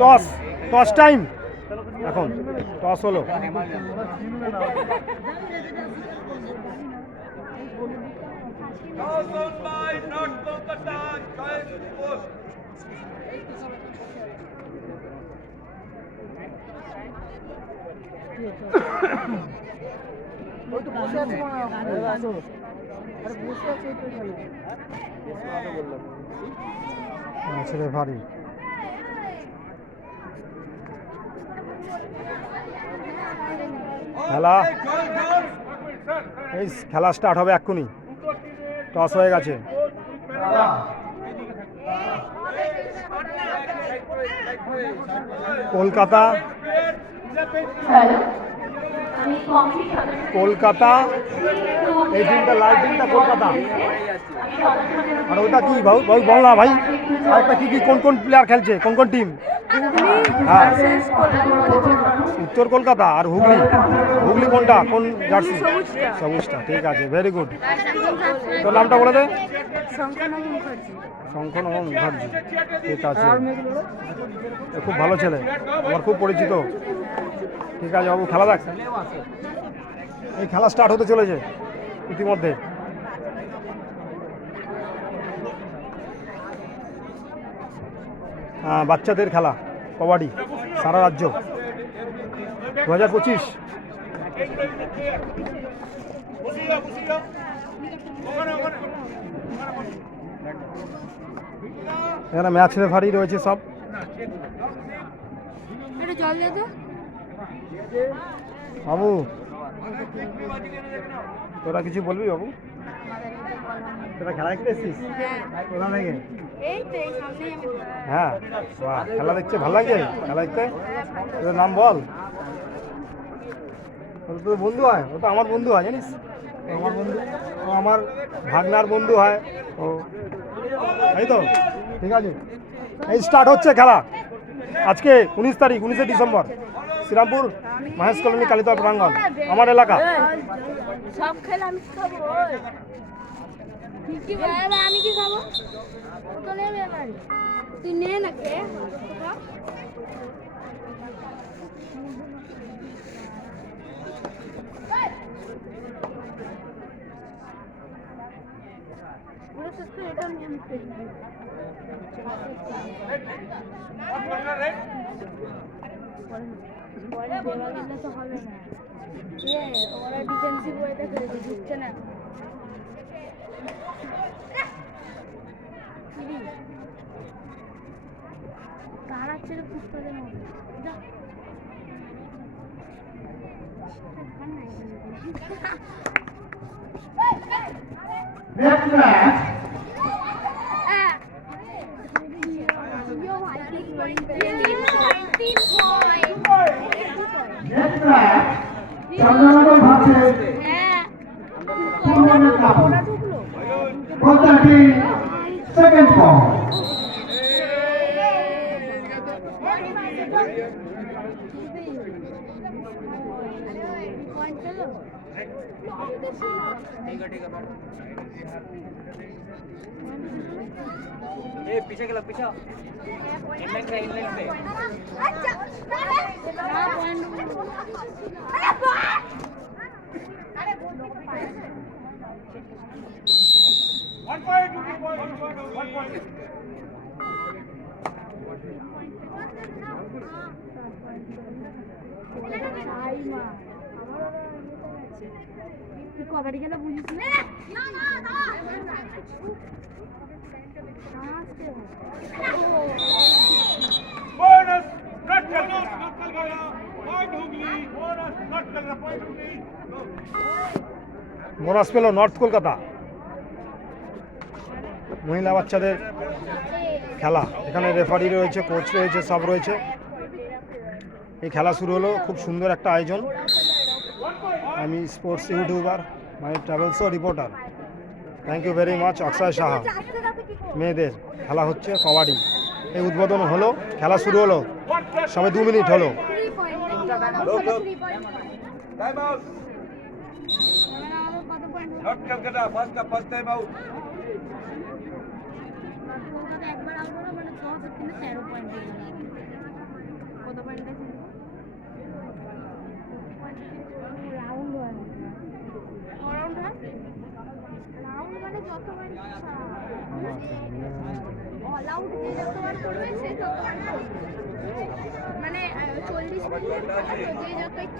Toss toss time এখন toss হলো ছেলে ভারী খেলা এই খেলা স্টার্ট হবে এক্ষুনি টস হয়ে গেছে কলকাতা কলকাতা এই টিমটা লাল টিমটা কলকাতা আর ওটা কি ভাই বল না ভাই আর একটা কি কোন কোন প্লেয়ার খেলছে কোন কোন টিম হ্যাঁ উত্তর কলকাতা আর হুগলি হুগলি কোনটা কোন জার্সি সবুজটা ঠিক আছে ভেরি গুড তোর নামটা বলে দে শঙ্খনমন মুখার্জি ঠিক আছে খুব ভালো ছেলে আমার খুব পরিচিত ঠিক আছে বাবু খেলা দেখ এই খেলা স্টার্ট হতে চলেছে ইতিমধ্যে বাচ্চাদের খেলা কবাডি সারা রাজ্য 2025 এখানে ম্যাচ রেফারি রয়েছে সব বাবু তোরা কিছু বলবি বাবু তোরা খেলা দেখতে এসছিস কোথা থেকে হ্যাঁ খেলা দেখছে ভালো লাগছে খেলা দেখতে তোর নাম বল তোর বন্ধু হয় ও তো আমার বন্ধু হয় জানিস আমার বন্ধু ও আমার ভাগনার বন্ধু হয় ও এই তো ঠিক আছে এই স্টার্ট হচ্ছে খেলা আজকে 19 তারিখ 19 ডিসেম্বর শ্রীরামপুর মহেশ কলোনি কালীতলা প্রাঙ্গণ আমার এলাকা সব খেলা আমি খাবো কি আমি কি খাবো তো নেবে মানে তুই নে না কে পুরো সস্তা এটা আমি বল দেওয়া গেলে তো হবে না ওরা ডিফেন্সিভ ওয়েতে খেলেছে ঢুকছে না কারা ছেড়ে খুঁজতে দেন Next match. Next match. Chandranagar versus Purnamika. Both the team second ball. ए पीछे के लग पीछे इनलाइन पे अच्छा अरे वन पॉइंट कबड्डी खेला बुझिस ना बोनस नट गया पॉइंट हुगली बोनस नट गया पॉइंट हुगली বোনাস পেল নর্থ কলকাতা মহিলা বাচ্চাদের খেলা এখানে রেফারি রয়েছে কোচ রয়েছে সব রয়েছে এই খেলা শুরু হলো খুব সুন্দর একটা আয়োজন আমি স্পোর্টস ইউটিউবার মানে travels reporter thank you very much Akshay Saha মেয়েদের খেলা হচ্ছে কবাডি এই উদ্বোধন হলো খেলা শুরু হলো সবে 2 মিনিট হলো नॉट कलकत्ता फर्स्ट का फर्स्ट टाइम आउट কলকাতা একবার আসবো না, মানে 6 সেপ্টেম্বর 13 পয়েন্ট দিয়ে গেলাম। কত পয়েন্টে ছিল? রাউন্ড হয়, রাউন্ড হয়, রাউন্ড মানে যতবার ইচ্ছা, অল আউট যে যতবার করবে সে ততবার, মানে 40 মিনিটের যে যত ইচ্ছা